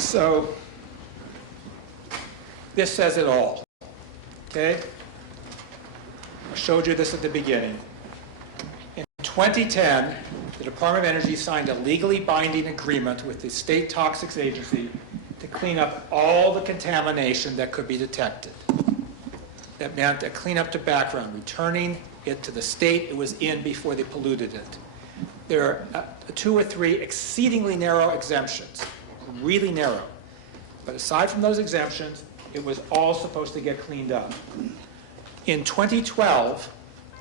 So this says it all, okay? I showed you this at the beginning. In 2010, the Department of Energy signed a legally binding agreement with the State Toxics Agency to clean up all the contamination that could be detected. That meant a cleanup to background, returning it to the state it was in before they polluted it. There are 2 or 3 exceedingly narrow exemptions, really narrow. But aside from those exemptions, it was all supposed to get cleaned up. In 2012,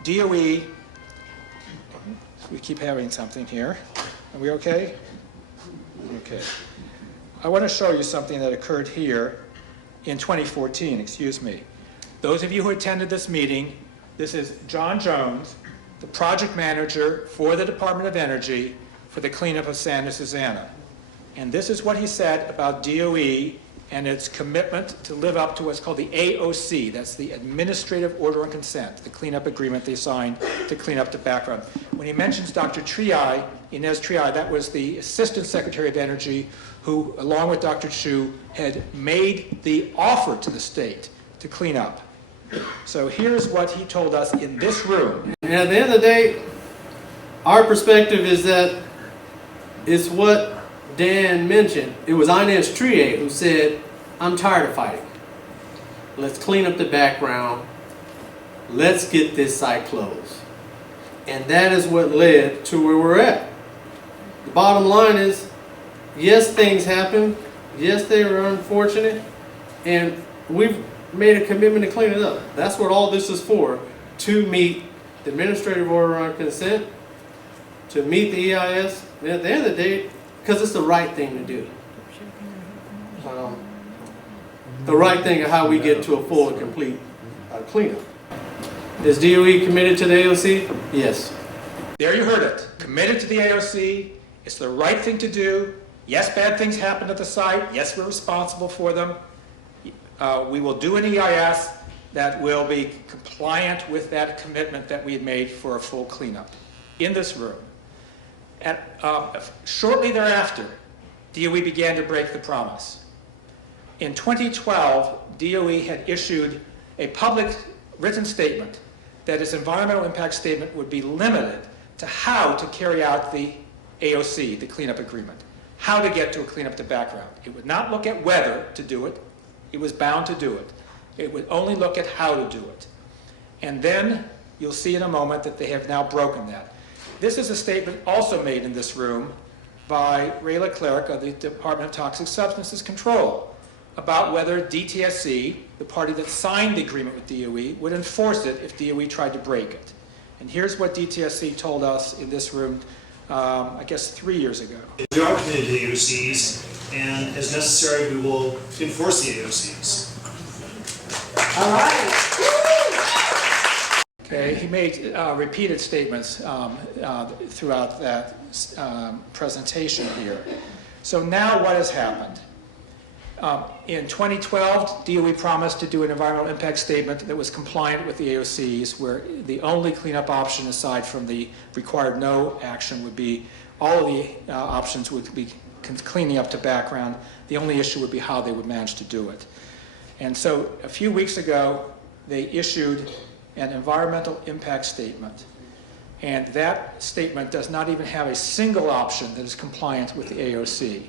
DOE, we keep having something here. Are we okay? Okay. I want to show you something that occurred here in 2014, excuse me. Those of you who attended this meeting, this is John Jones, the project manager for the Department of Energy for the cleanup of Santa Susana. And this is what he said about DOE and its commitment to live up to what's called the AOC. That's the Administrative Order on Consent, the cleanup agreement they signed to clean up the background. When he mentions Dr. Triai, Inez Triai, that was the Assistant Secretary of Energy who, along with Dr. Chu, had made the offer to the state to clean up. So here's what he told us in this room. And at the end of the day, our perspective is that it's what Dan mentioned. It was Inez Triai who said, I'm tired of fighting. Let's clean up the background. Let's get this site closed. And that is what led to where we're at. The bottom line is, yes, things happen. Yes, they were unfortunate. And we've made a commitment to clean it up. That's what all this is for, to meet the Administrative Order on Consent, to meet the EIS, and at the end of the day, because it's the right thing to do. The right thing of how we get to a full and complete cleanup. Is DOE committed to the AOC? Yes. There you heard it. Committed to the AOC. It's the right thing to do. Yes, bad things happen at the site. Yes, we're responsible for them. We will do an EIS that will be compliant with that commitment that we had made for a full cleanup in this room. Shortly thereafter, DOE began to break the promise. In 2012, DOE had issued a public written statement that its environmental impact statement would be limited to how to carry out the AOC, the cleanup agreement, how to get to a cleanup to background. It would not look at whether to do it. It was bound to do it. It would only look at how to do it. And then you'll see in a moment that they have now broken that. This is a statement also made in this room by Ray Leclerc of the Department of Toxic Substances Control about whether DTSC, the party that signed the agreement with DOE, would enforce it if DOE tried to break it. And here's what DTSC told us in this room, I guess 3 years ago. We are committed to the AOCs, and as necessary, we will enforce the AOCs. All right. Okay, he made repeated statements throughout that presentation here. So now what has happened? In 2012, DOE promised to do an environmental impact statement that was compliant with the AOCs, where the only cleanup option aside from the required no action would be, all of the options would be cleaning up to background. The only issue would be how they would manage to do it. And so a few weeks ago, they issued an environmental impact statement. And that statement does not even have a single option that is compliant with the AOC.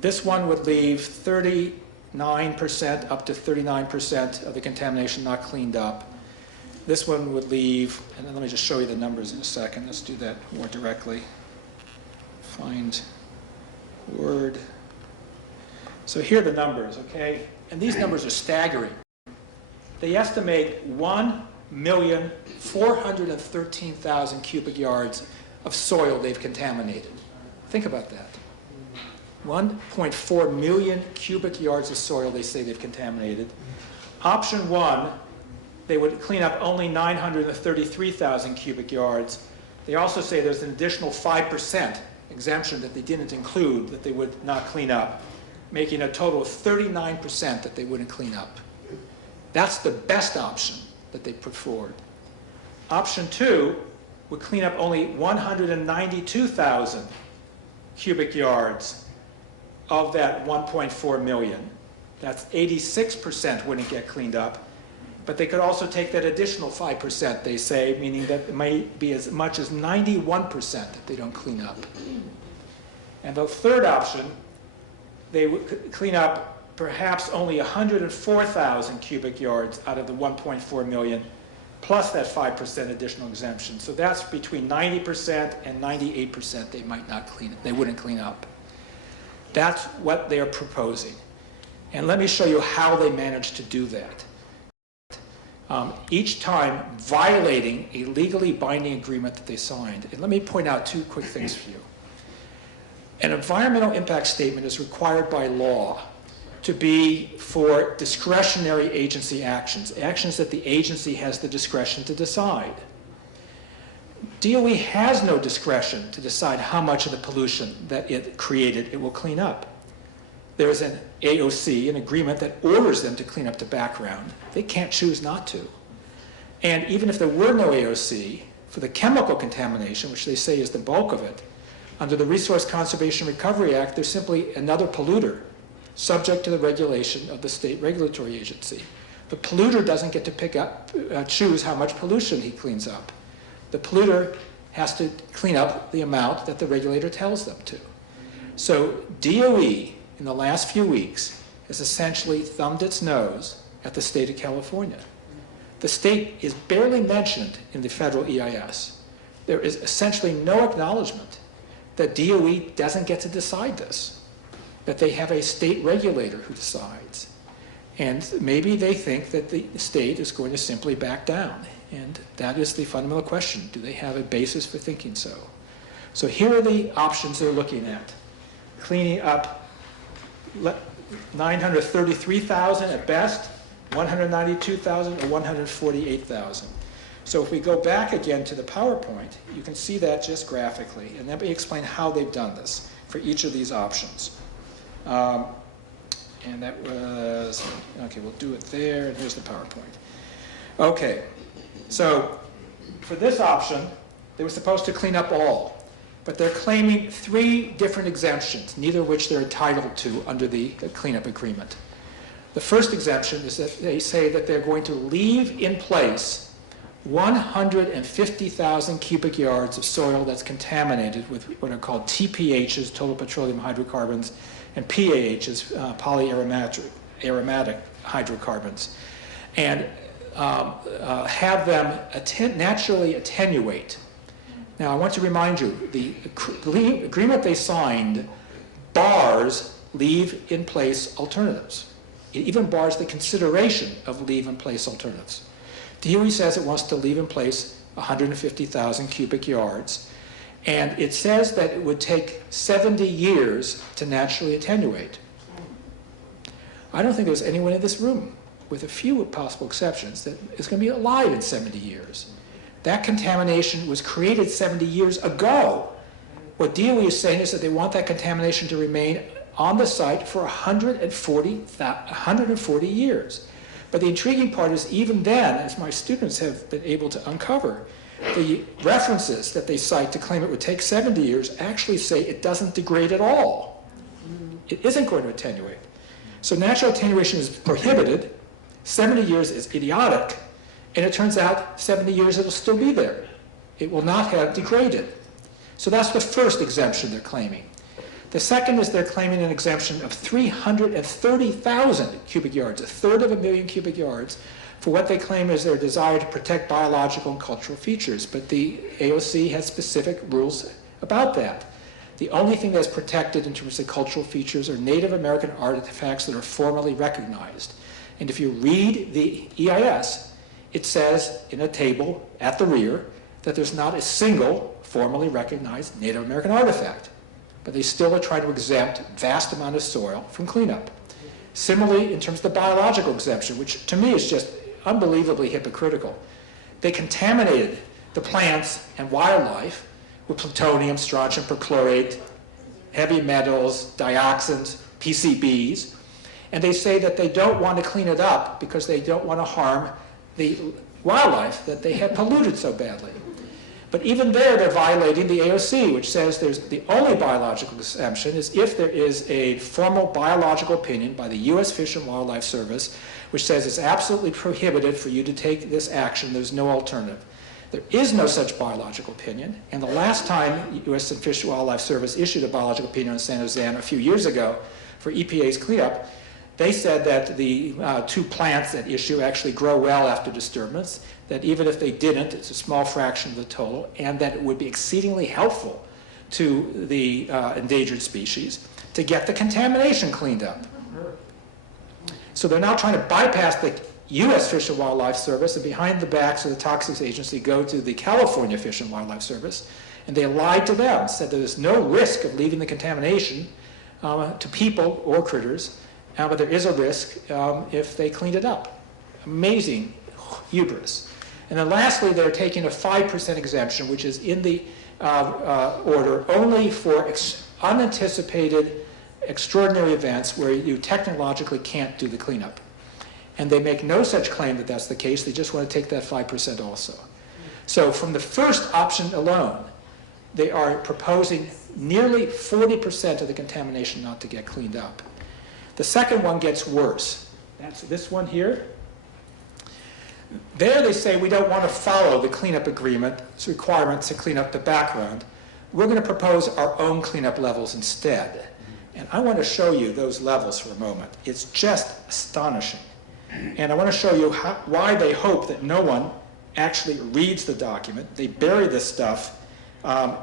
This one would leave 39% up to 39% of the contamination not cleaned up. This one would leave, and let me just show you the numbers in a second. Let's do that more directly. Find Word. So here are the numbers, okay? And these numbers are staggering. They estimate 1,413,000 cubic yards of soil they've contaminated. Think about that. 1.4 million cubic yards of soil they say they've contaminated. Option 1, they would clean up only 933,000 cubic yards. They also say there's an additional 5% exemption that they didn't include that they would not clean up, making a total of 39% that they wouldn't clean up. That's the best option that they put forward. Option 2 would clean up only 192,000 cubic yards of that 1.4 million. That's 86% wouldn't get cleaned up. But they could also take that additional 5%, they say, meaning that it might be as much as 91% that they don't clean up. And the third option, they would clean up perhaps only 104,000 cubic yards out of the 1.4 million, plus that 5% additional exemption. So that's between 90% and 98% they might not clean it. They wouldn't clean up. That's what they're proposing. And let me show you how they managed to do that. Each time violating a legally binding agreement that they signed. And let me point out two quick things for you. An environmental impact statement is required by law to be for discretionary agency actions, actions that the agency has the discretion to decide. DOE has no discretion to decide how much of the pollution that it created it will clean up. There is an AOC, an agreement that orders them to clean up the background. They can't choose not to. And even if there were no AOC, for the chemical contamination, which they say is the bulk of it, under the Resource Conservation Recovery Act, there's simply another polluter subject to the regulation of the state regulatory agency. The polluter doesn't get to choose how much pollution he cleans up. The polluter has to clean up the amount that the regulator tells them to. So DOE, in the last few weeks, has essentially thumbed its nose at the state of California. The state is barely mentioned in the federal EIS. There is essentially no acknowledgement that DOE doesn't get to decide this, that they have a state regulator who decides. And maybe they think that the state is going to simply back down. And that is the fundamental question. Do they have a basis for thinking so? So here are the options they're looking at. Cleaning up 933,000 at best, 192,000, or 148,000. So if we go back again to the PowerPoint, you can see that just graphically. And let me explain how they've done this for each of these options. And that was, okay, we'll do it there, and here's the PowerPoint. Okay, so for this option, they were supposed to clean up all, but they're claiming 3 different exemptions, neither of which they're entitled to under the cleanup agreement. The first exemption is that they say that they're going to leave in place 150,000 cubic yards of soil that's contaminated with what are called TPHs, total petroleum hydrocarbons, and PAHs, polyaromatic hydrocarbons, and have them naturally attenuate. Now, I want to remind you, the agreement they signed bars leave-in-place alternatives. It even bars the consideration of leave-in-place alternatives. DOE says it wants to leave in place 150,000 cubic yards, and it says that it would take 70 years to naturally attenuate. I don't think there's anyone in this room, with a few possible exceptions, that is going to be alive in 70 years. That contamination was created 70 years ago. What DOE is saying is that they want that contamination to remain on the site for 140 years. But the intriguing part is even then, as my students have been able to uncover, the references that they cite to claim it would take 70 years actually say it doesn't degrade at all. It isn't going to attenuate. So natural attenuation is prohibited, 70 years is idiotic, and it turns out 70 years it'll still be there. It will not have degraded. So that's the first exemption they're claiming. The second is they're claiming an exemption of 330,000 cubic yards, 1/3 of a million cubic yards, for what they claim is their desire to protect biological and cultural features. But the AOC has specific rules about that. The only thing that's protected in terms of cultural features are Native American artifacts that are formally recognized. And if you read the EIS, it says in a table at the rear that there's not a single formally recognized Native American artifact. But they still are trying to exempt vast amount of soil from cleanup. Similarly, in terms of the biological exemption, which to me is just unbelievably hypocritical, they contaminated the plants and wildlife with plutonium, strontium perchlorate, heavy metals, dioxins, PCBs, and they say that they don't want to clean it up because they don't want to harm the wildlife that they have polluted so badly. But even there, they're violating the AOC, which says the only biological exemption is if there is a formal biological opinion by the U.S. Fish and Wildlife Service, which says it's absolutely prohibited for you to take this action. There's no alternative. There is no such biological opinion, and the last time U.S. Fish and Wildlife Service issued a biological opinion on San Jose a few years ago for EPA's cleanup, they said that the two plants at issue actually grow well after disturbance, that even if they didn't, it's a small fraction of the total, and that it would be exceedingly helpful to the endangered species to get the contamination cleaned up. So they're now trying to bypass the U.S. Fish and Wildlife Service, and behind the backs of the Toxics Agency go to the California Fish and Wildlife Service, and they lied to them, said there's no risk of leaving the contamination to people or critters, but there is a risk if they cleaned it up. Amazing hubris. And then lastly, they're taking a 5% exemption, which is in the order only for unanticipated extraordinary events where you technologically can't do the cleanup. And they make no such claim that that's the case. They just want to take that 5% also. So from the first option alone, they are proposing nearly 40% of the contamination not to get cleaned up. The second one gets worse. That's this one here. There they say we don't want to follow the cleanup agreement's requirements to clean up the background. We're going to propose our own cleanup levels instead. And I want to show you those levels for a moment. It's just astonishing. And I want to show you why they hope that no one actually reads the document. They bury this stuff on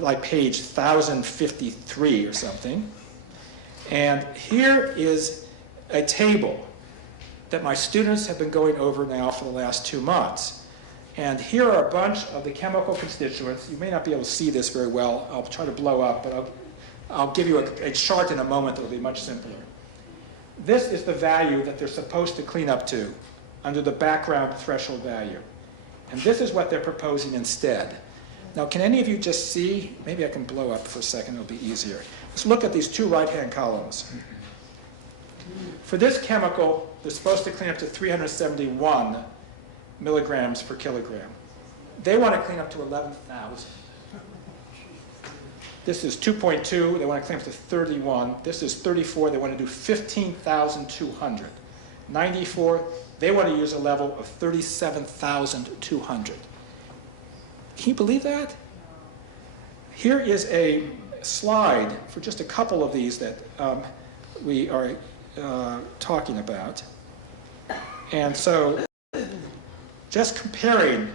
like page 1053 or something. And here is a table that my students have been going over now for the last 2 months. And here are a bunch of the chemical constituents. You may not be able to see this very well. I'll try to blow up, but I'll give you a chart in a moment that will be much simpler. This is the value that they're supposed to clean up to under the background threshold value. And this is what they're proposing instead. Now, can any of you just see? Maybe I can blow up for a second, it'll be easier. Let's look at these two right-hand columns. For this chemical, they're supposed to clean up to 371 milligrams per kilogram. They want to clean up to 11,000. This is 2.2, they want to clean up to 31. This is 34, they want to do 15,200. 94, they want to use a level of 37,200. Can you believe that? Here is a slide for just a couple of these that we are talking about. And so just comparing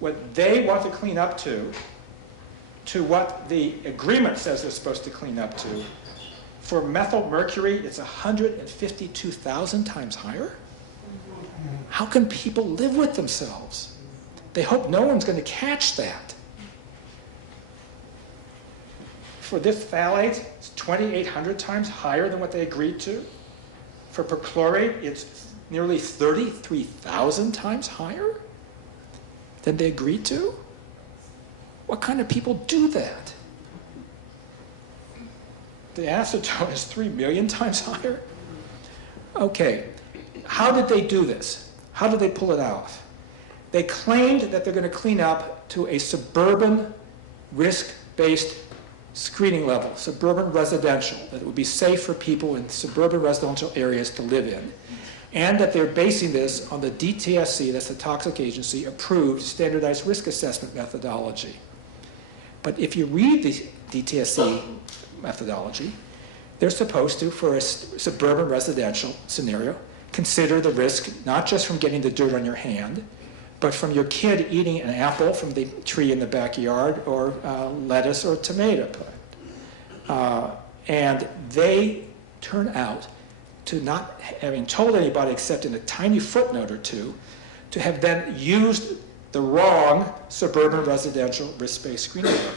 what they want to clean up to what the agreement says they're supposed to clean up to. For methyl mercury, it's 152,000 times higher. How can people live with themselves? They hope no one's going to catch that. For this phthalate, it's 2,800 times higher than what they agreed to. For perchlorate, it's nearly 33,000 times higher than they agreed to. What kind of people do that? The acetone is 3 million times higher. Okay, how did they do this? How did they pull it off? They claimed that they're going to clean up to a suburban risk-based screening level, suburban residential, that it would be safe for people in suburban residential areas to live in, and that they're basing this on the DTSC, that's the Toxic Agency, approved standardized risk assessment methodology. But if you read the DTSC methodology, they're supposed to, for a suburban residential scenario, consider the risk not just from getting the dirt on your hand, but from your kid eating an apple from the tree in the backyard, or lettuce or tomato plant. And they turn out to not having told anybody except in a tiny footnote or two, to have then used the wrong suburban residential risk-based screening level.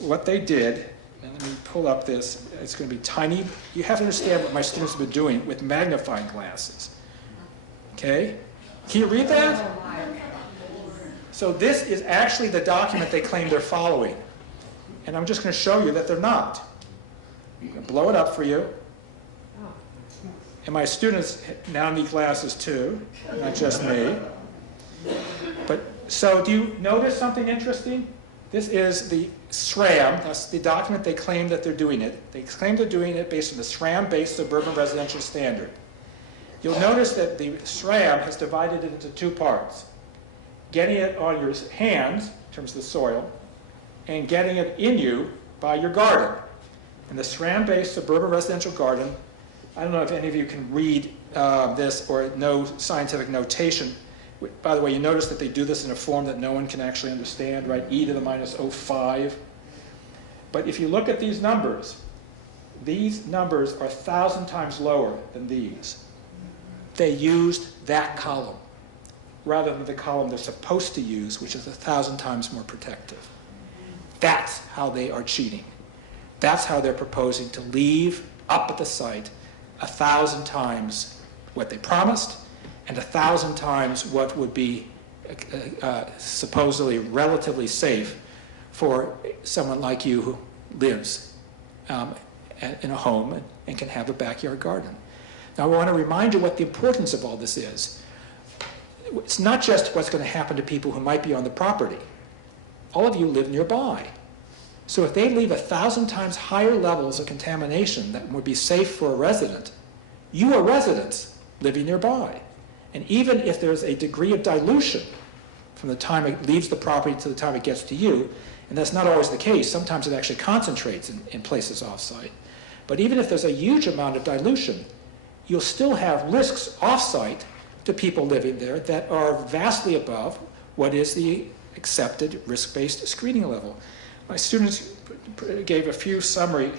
What they did, and let me pull up this, it's going to be tiny. You have to understand what my students have been doing with magnifying glasses. Okay? Can you read that? So this is actually the document they claim they're following. And I'm just going to show you that they're not. I'm going to blow it up for you. And my students now need glasses too, not just me. But So do you notice something interesting? This is the SRAM. That's the document they claim that they're doing it. They claim they're doing it based on the SRAM-based Suburban Residential Standard. You'll notice that the SRAM has divided it into two parts. Getting it on your hands, in terms of the soil, and getting it in you by your garden. And the SRAM-based Suburban Residential Garden, I don't know if any of you can read this or know scientific notation. By the way, you notice that they do this in a form that no one can actually understand, right? E to the minus 0.5. But if you look at these numbers are 1,000 times lower than these. They used that column rather than the column they're supposed to use, which is 1,000 times more protective. That's how they are cheating. That's how they're proposing to leave up at the site 1,000 times what they promised and 1,000 times what would be supposedly relatively safe for someone like you who lives in a home and can have a backyard garden. Now, I want to remind you what the importance of all this is. It's not just what's going to happen to people who might be on the property. All of you live nearby. So if they leave 1,000 times higher levels of contamination that would be safe for a resident, you are residents living nearby. And even if there's a degree of dilution from the time it leaves the property to the time it gets to you, and that's not always the case, sometimes it actually concentrates in places off-site. But even if there's a huge amount of dilution, you'll still have risks off-site to people living there that are vastly above what is the accepted risk-based screening level. My students gave a few summary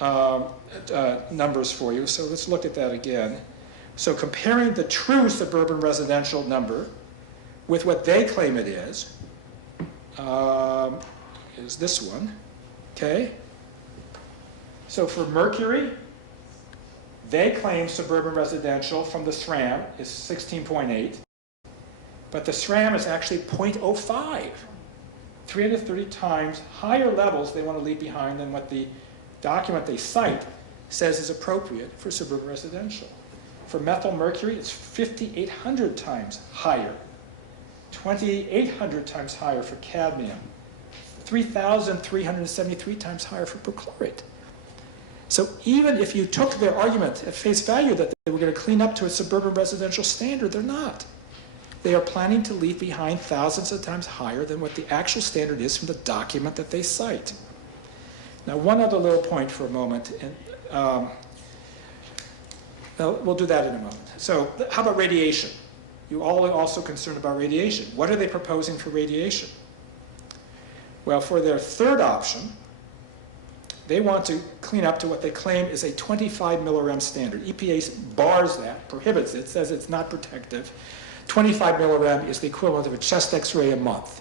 numbers for you, so let's look at that again. So comparing the true suburban residential number with what they claim it is this one, okay? So for mercury, they claim suburban residential from the SRAM is 16.8, but the SRAM is actually 0.05, 330 times higher levels they want to leave behind than what the document they cite says is appropriate for suburban residential. For methyl mercury, it's 5,800 times higher, 2,800 times higher for cadmium, 3,373 times higher for perchlorate. So even if you took their argument at face value that they were going to clean up to a suburban residential standard, they're not. They are planning to leave behind thousands of times higher than what the actual standard is from the document that they cite. Now, one other little point for a moment, and we'll do that in a moment. So how about radiation? You all are also concerned about radiation. What are they proposing for radiation? Well, for their third option, they want to clean up to what they claim is a 25 millirem standard. EPA bars that, prohibits it, says it's not protective. 25 millirem is the equivalent of a chest x-ray a month.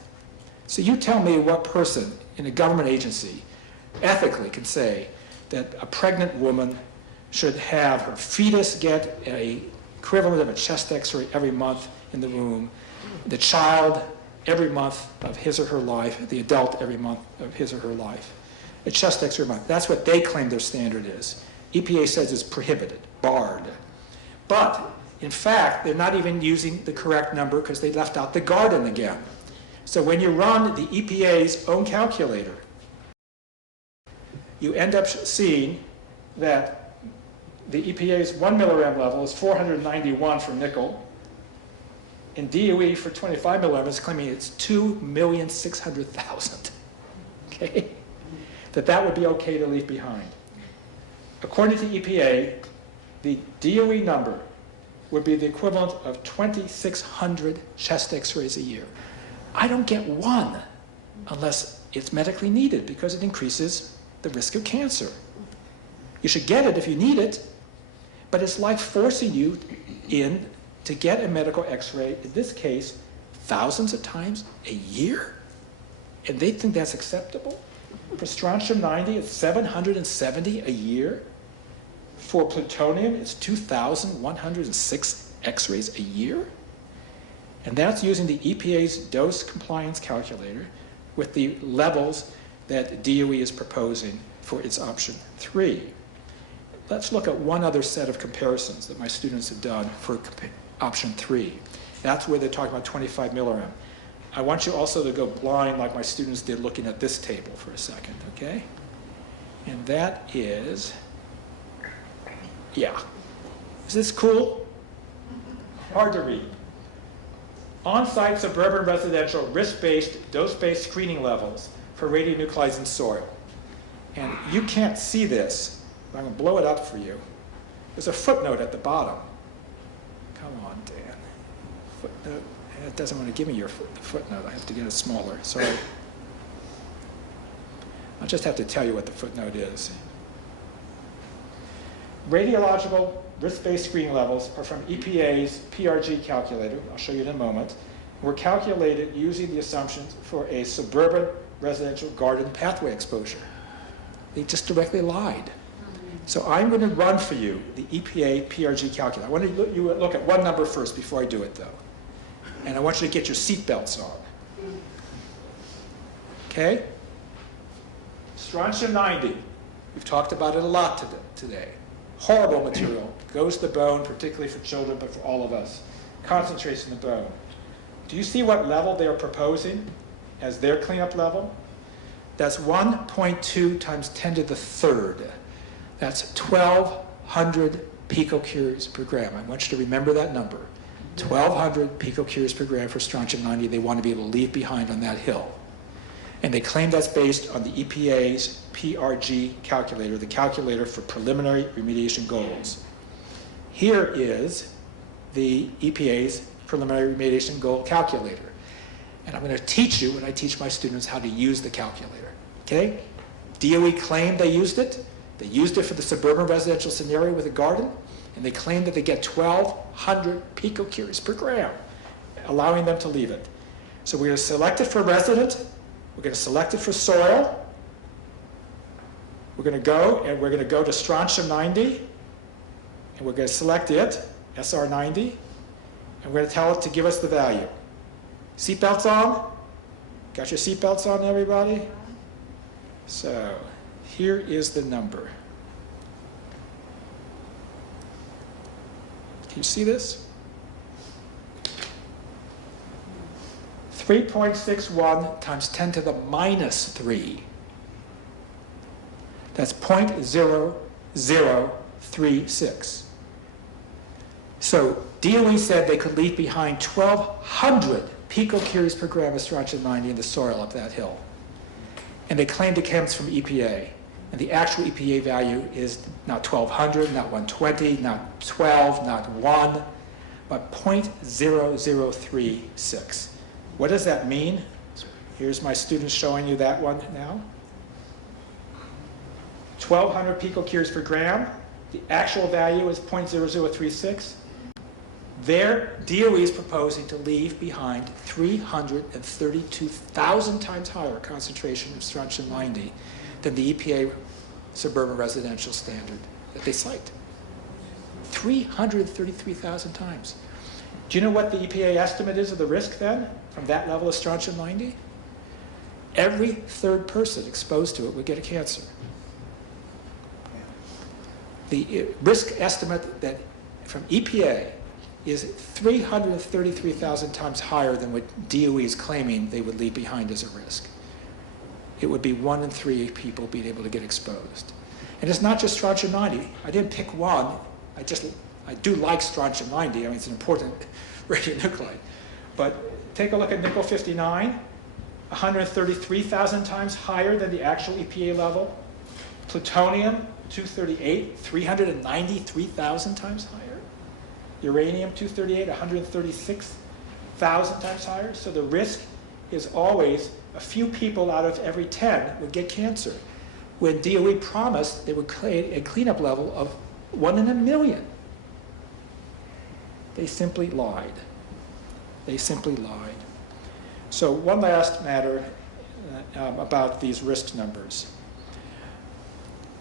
So you tell me what person in a government agency ethically can say that a pregnant woman should have her fetus get an equivalent of a chest x-ray every month in the room, the child every month of his or her life, the adult every month of his or her life. A chest x-ray a month. That's what they claim their standard is. EPA says it's prohibited, barred. But, in fact, they're not even using the correct number because they left out the garden again. So when you run the EPA's own calculator, you end up seeing that the EPA's 1 millirem level is 491 for nickel. In DOE for 25 millirem, it's claiming it's 2,600,000. Okay? That would be okay to leave behind. According to EPA, the DOE number would be the equivalent of 2,600 chest x-rays a year. I don't get one unless it's medically needed because it increases the risk of cancer. You should get it if you need it, but it's like forcing you in to get a medical x-ray, in this case, thousands of times a year? And they think that's acceptable? For strontium-90, it's 770 a year. For plutonium, it's 2,106 x-rays a year. And that's using the EPA's dose compliance calculator with the levels that DOE is proposing for its option 3. Let's look at one other set of comparisons that my students have done for option 3. That's where they're talking about 25 millirem. I want you also to go blind like my students did looking at this table for a second, okay? And that is, yeah. Is this cool? Hard to read. On-site suburban residential risk-based, dose-based screening levels for radionuclides in soil. And you can't see this, but I'm going to blow it up for you. There's a footnote at the bottom. Come on, Dan. Footnote. It doesn't want to give me your footnote. I have to get it smaller. Sorry. I'll just have to tell you what the footnote is. Radiological risk-based screening levels are from EPA's PRG calculator. I'll show you in a moment. Were calculated using the assumptions for a suburban residential garden pathway exposure. They just directly lied. So I'm going to run for you the EPA PRG calculator. I want you to look at one number first before I do it, though. And I want you to get your seatbelts on. Okay? Strontium 90. We've talked about it a lot today. Horrible material. Goes to the bone, particularly for children, but for all of us. Concentrates in the bone. Do you see what level they are proposing as their cleanup level? That's 1.2 times 10 to the third. That's 1,200 picocuries per gram. I want you to remember that number. 1,200 picocuries per gram for strontium 90 they want to be able to leave behind on that hill. And they claim that's based on the EPA's PRG calculator, the calculator for preliminary remediation goals. Here is the EPA's preliminary remediation goal calculator. And I'm going to teach you when I teach my students how to use the calculator. Okay? DOE claimed they used it. They used it for the suburban residential scenario with a garden. And they claim that they get 1,200 picocuries per gram, allowing them to leave it. So we're going to select it for resident. We're going to select it for soil. We're going to go to strontium 90, and we're going to select it, SR 90, and we're going to tell it to give us the value. Seatbelts on? Got your seatbelts on, everybody? So here is the number. Can you see this? 3.61 times 10 to the minus 3. That's 0.0036. So DOE said they could leave behind 1,200 picocuries per gram of strontium 90 in the soil up that hill. And they claimed it comes from EPA. And the actual EPA value is not 1,200, not 120, not 12, not 1, but 0.0036. What does that mean? Here's my students showing you that one now. 1,200 picocuries per gram. The actual value is 0.0036. Their DOE is proposing to leave behind 332,000 times higher concentration of strontium 90 than the EPA suburban residential standard that they cite. 333,000 times. Do you know what the EPA estimate is of the risk then from that level of strontium 90? Every third person exposed to it would get a cancer. The risk estimate that from EPA is 333,000 times higher than what DOE is claiming they would leave behind as a risk. It would be 1 in 3 people being able to get exposed. And it's not just strontium 90. I didn't pick one. I do like strontium 90. I mean, it's an important radionuclide. But take a look at nickel 59, 133,000 times higher than the actual EPA level. Plutonium 238, 393,000 times higher. Uranium 238, 136,000 times higher. So the risk is always a few people out of every 10 would get cancer, when DOE promised they would create a cleanup level of 1 in a million. They simply lied. They simply lied. So one last matter about these risk numbers.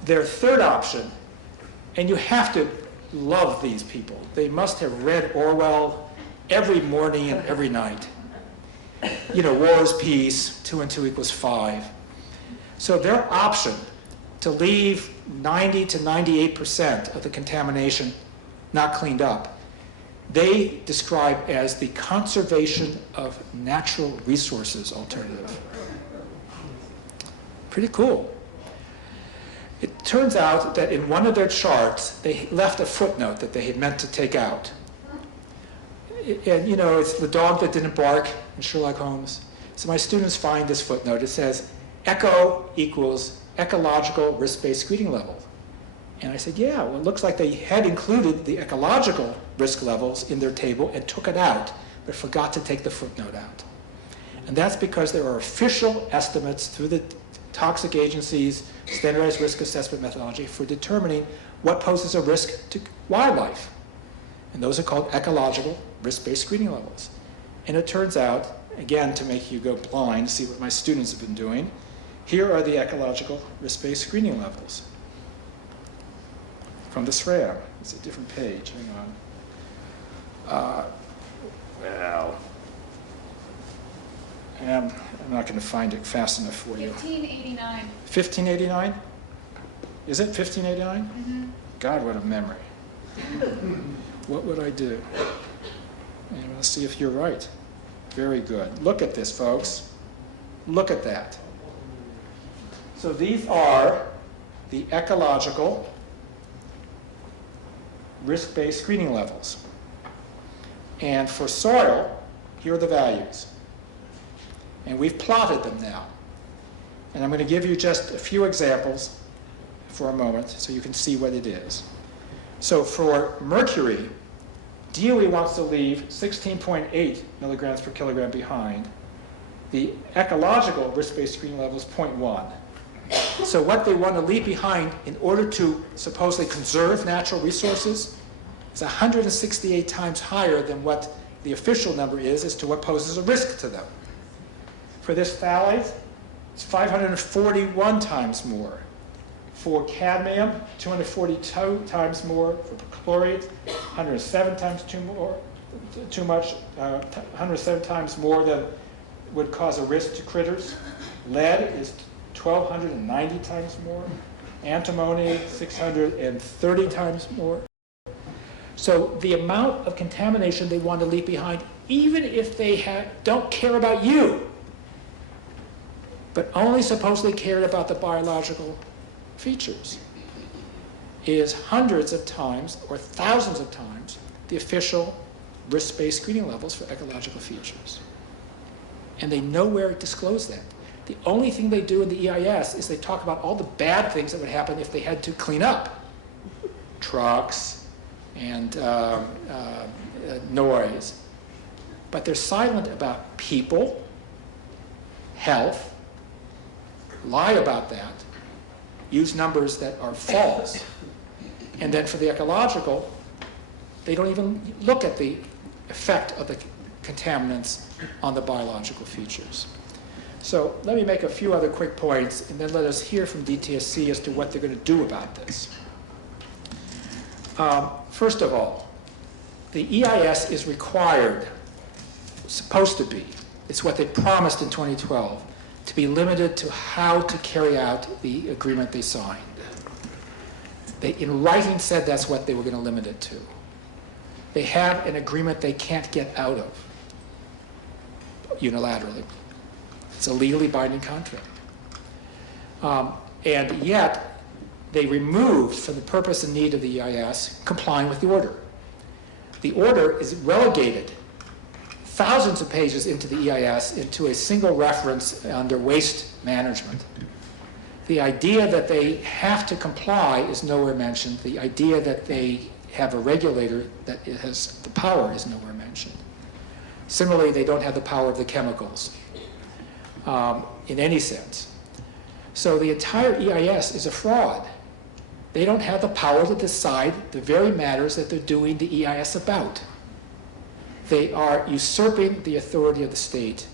Their third option, and you have to love these people. They must have read Orwell every morning and every night. You know, war is peace, 2 and 2 equals 5. So their option to leave 90 to 98% of the contamination not cleaned up they describe as the conservation of natural resources alternative. Pretty cool. It turns out that in one of their charts, they left a footnote that they had meant to take out. And you know, it's the dog that didn't bark in Sherlock Holmes. So my students find this footnote. It says, echo equals ecological risk-based screening level. And I said, yeah, well, it looks like they had included the ecological risk levels in their table and took it out, but forgot to take the footnote out. And that's because there are official estimates through the toxic agencies' standardized risk assessment methodology for determining what poses a risk to wildlife. And those are called ecological risk-based screening levels. And it turns out, again, to make you go blind, see what my students have been doing, here are the ecological risk-based screening levels from the SRAM. It's a different page, hang on. Well, I'm not going to find it fast enough for you. 1589. 1589? Is it 1589? Mm-hmm. God, what a memory. What would I do? And let's see if you're right. Very good. Look at this, folks. Look at that. So these are the ecological risk-based screening levels. And for soil, here are the values. And we've plotted them now. And I'm going to give you just a few examples for a moment so you can see what it is. So for mercury, DOE wants to leave 16.8 milligrams per kilogram behind. The ecological risk-based screening level is 0.1. So what they want to leave behind in order to supposedly conserve natural resources is 168 times higher than what the official number is as to what poses a risk to them. For this phthalate, it's 541 times more. For cadmium, 242 times more. For chlorate, 107 times too much, 107 times more than would cause a risk to critters. Lead is 1,290 times more. Antimony, 630 times more. So the amount of contamination they want to leave behind, even if they don't care about you, but only supposedly cared about the biological features, is hundreds of times or thousands of times the official risk-based screening levels for ecological features. And they nowhere disclose that. The only thing they do in the EIS is they talk about all the bad things that would happen if they had to clean up. Trucks and noise. But they're silent about people, health, lie about that, use numbers that are false. And then for the ecological, they don't even look at the effect of the contaminants on the biological features. So let me make a few other quick points, and then let us hear from DTSC as to what they're going to do about this. First of all, the EIS is required, supposed to be, it's what they promised in 2012, to be limited to how to carry out the agreement they signed. They, in writing, said that's what they were going to limit it to. They have an agreement they can't get out of unilaterally. It's a legally binding contract. And yet, they removed from the purpose and need of the EIS complying with the order. The order is relegated thousands of pages into the EIS into a single reference under waste management. The idea that they have to comply is nowhere mentioned. The idea that they have a regulator that has the power is nowhere mentioned. Similarly, they don't have the power of the chemicals in any sense. So the entire EIS is a fraud. They don't have the power to decide the very matters that they're doing the EIS about. They are usurping the authority of the state